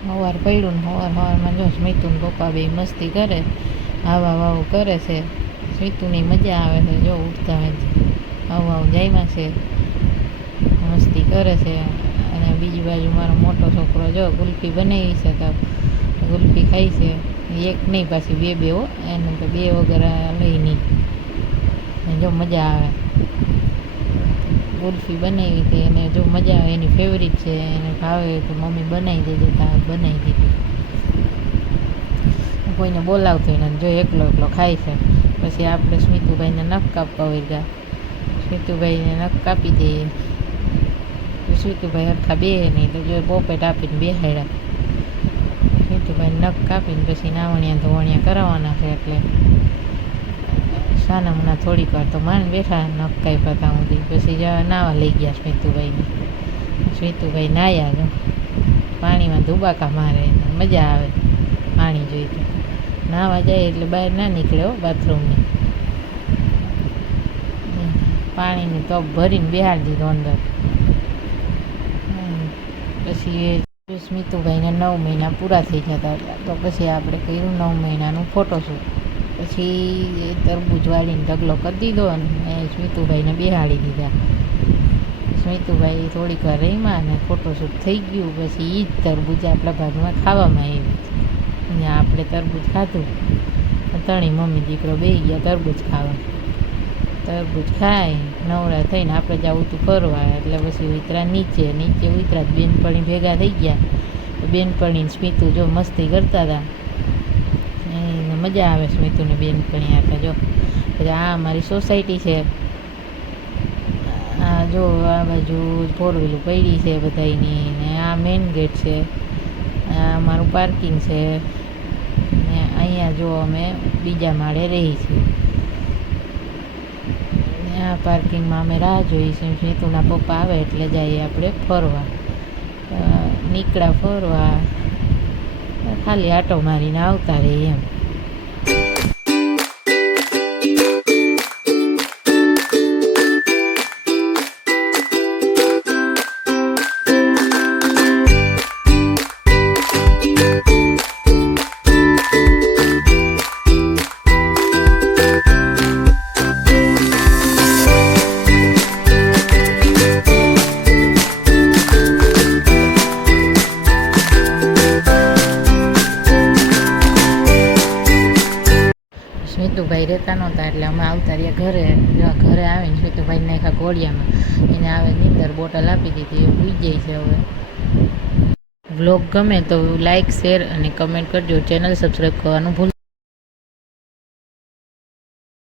સવાર પડ્યું ને સવારમાં જો સ્મિતુન પપ્પા બે મસ્તી કરે, આવા વાવું કરે છે. સ્મિતુની મજા આવે છે, જો ઉઠતા હોય આવું આવું જાયમાં છે, મસ્તી કરે છે. અને બીજી બાજુ મારો મોટો છોકરો જો ગુલ્ફી બનાવી છે, તો ગુલ્ફી ખાઈ છે. એક નહીં, પાછી બે બે હો, એને તો બે વગર લઈ નહીં. જો મજા આવે, ગુલ્ફી બનાવી હતી એને જો મજા આવે, એની ફેવરિટ છે, એને ભાવે તો મમ્મી બનાવી દેજે, ત્યાં બનાવી દીધી. કોઈને બોલાવતો ને જો એકલો એકલો ખાય છે. પછી આપણે સ્મિતુભાઈને નખ કાપવા હોય ગયા, સ્મિતુભાઈને નખ કાપી દઈએ. સ્મિતુભાઈ હરખા બે નહીં તો જો પોપેટ આપીને બેહાડ્યા. સ્મિતુભાઈ નખ કાપીને પછી નાવણિયા ધોવણિયા કરાવવાના છે, એટલે સાના મુના થોડીક વાર તો માંડ બેઠા નખ કાપ્યા હતા સુધી. પછી જવા નાવા લઈ ગયા સ્મિતુભાઈને. સ્મિતુભાઈ નાહ્યા જો પાણીમાં ધુબાકા મારે, મજા આવે પાણી જોઈ તો. નાહવા જાય એટલે બહાર ના નીકળે હો, બાથરૂમની પાણીની ટબ ભરીને બેહાડી દીધો અંદર. પછી સ્મિતુભાઈને 9 મહિના પૂરા થઈ જતા હતા, તો પછી આપણે કર્યું 9 મહિનાનું ફોટોશૂટ. પછી તરબૂચ વાળીને ઢગલો કરી દીધો અને સ્મિતુભાઈને બેહાડી દીધા. સ્મિતુભાઈ થોડીક વાર રહીમાં અને ફોટોશૂટ થઈ ગયું. પછી એ જ તરબૂચ આપણા ભાગમાં ખાવામાં આવી. ત્યાં આપણે તરબૂચ ખાધું, ત્રણેય મમ્મી દીકરો બેસી ગયા તરબૂચ ખાવા. તરબૂચ ખાઈ નવરા થઈને આપણે જવું હતું ફરવા, એટલે પછી ઉતરા નીચે ઉતરા બેનપણી ભેગા થઈ ગયા. બેનપણીને સ્મિતુ જો મસ્તી કરતા હતા, એને મજા આવે સ્મિતુને બેનપણી આપે. જો પછી આ અમારી સોસાયટી છે, આ જો આ બાજુ ફોર વ્હીલું પડી છે બધાની, ને આ મેઇન ગેટ છે, આ અમારું પાર્કિંગ છે. ને અહીંયા જો અમે બીજા માળે રહી છીએ. આ પાર્કિંગમાં અમે રાહ જોઈએ છીએ, સ્મિતુના પપ્પા આવે એટલે જઈએ આપણે ફરવા. નીકળ્યા ફરવા, ખાલી આટો મારીને આવતા રહીએ એમ. સ્મિતુભાઈ રહેતા નહોતા એટલે અમે આવતા રહ્યા ઘરે. ઘરે આવીને સ્મિતુભાઈ નાખ્યા ઘોડિયામાં, એને આવે નીંદર બોટલ આપી દીધી, એ ભૂઈ જાય છે હવે. વ્લોગ ગમે તો લાઇક, શેર અને કમેન્ટ કરજો. ચેનલ સબસ્ક્રાઈબ કરવાનું ભૂલ